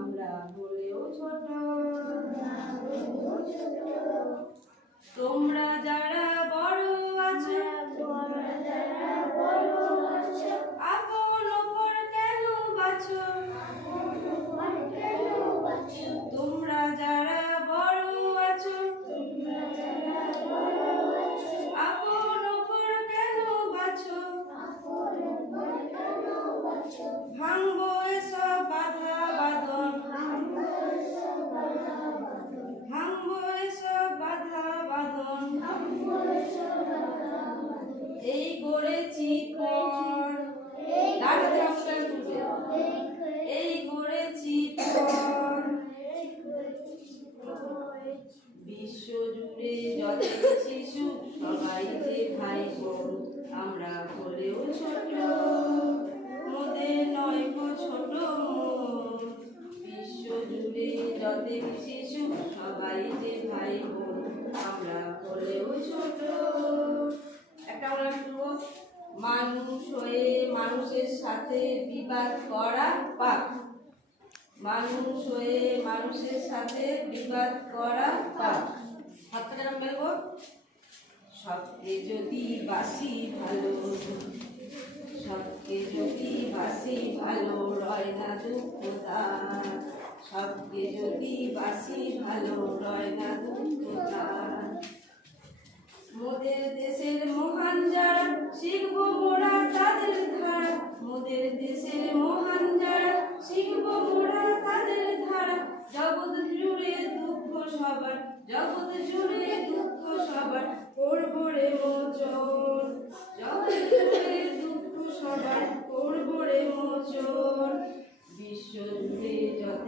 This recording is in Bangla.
আমরা হলেও ছোট। তোমরা যারা বড় আছো আপন ওপর কেন বাছো? তোমরা যারা বড় আছো আপন ওপর কেন বাছো? ভাঙবো এসব বাধা বাঁধন, ভাঙবো এসব বাধা বাঁধন। এই করেছি পর, এই করেছি পর। বিশ্ব জুড়ে যত শিশু সবাই যে ভাই বোন, আমরা হলেও ছোট, মোদের নয় গো ছোট মন। বিশ্ব জুড়ে যত শিশু সবাই যে ভাই বোন, আমরা হলেও ছোট। একটা আমরা শুনবো, মানুষ হয়ে মানুষের সাথে বিবাদ করা পাপ। মানুষ হয়ে মানুষের সাথে বিবাদ করা পাপ। হাতটা যেন বলবো, সবকে যদি বাসি ভালো, সবকে যদি বাসি ভালো, রয় না দুঃখ তার। সবকে যদি বাসি ভালো, রয় না দুঃখ তার। মোদের দেশের মহান যারা, শিখবো মোরা তাদের ধারা। মোদের দেশের মহান যারা, শিখবো মোরা তাদের ধারা। জগৎ জুড়ে দুঃখ সবার, জগৎ জুড়ে দুঃখ সবার, করবো রে মোচন। জগৎ জুড়ে দুঃখ সবার, করবো রে মোচন। বিশ্ব জুড়ে যত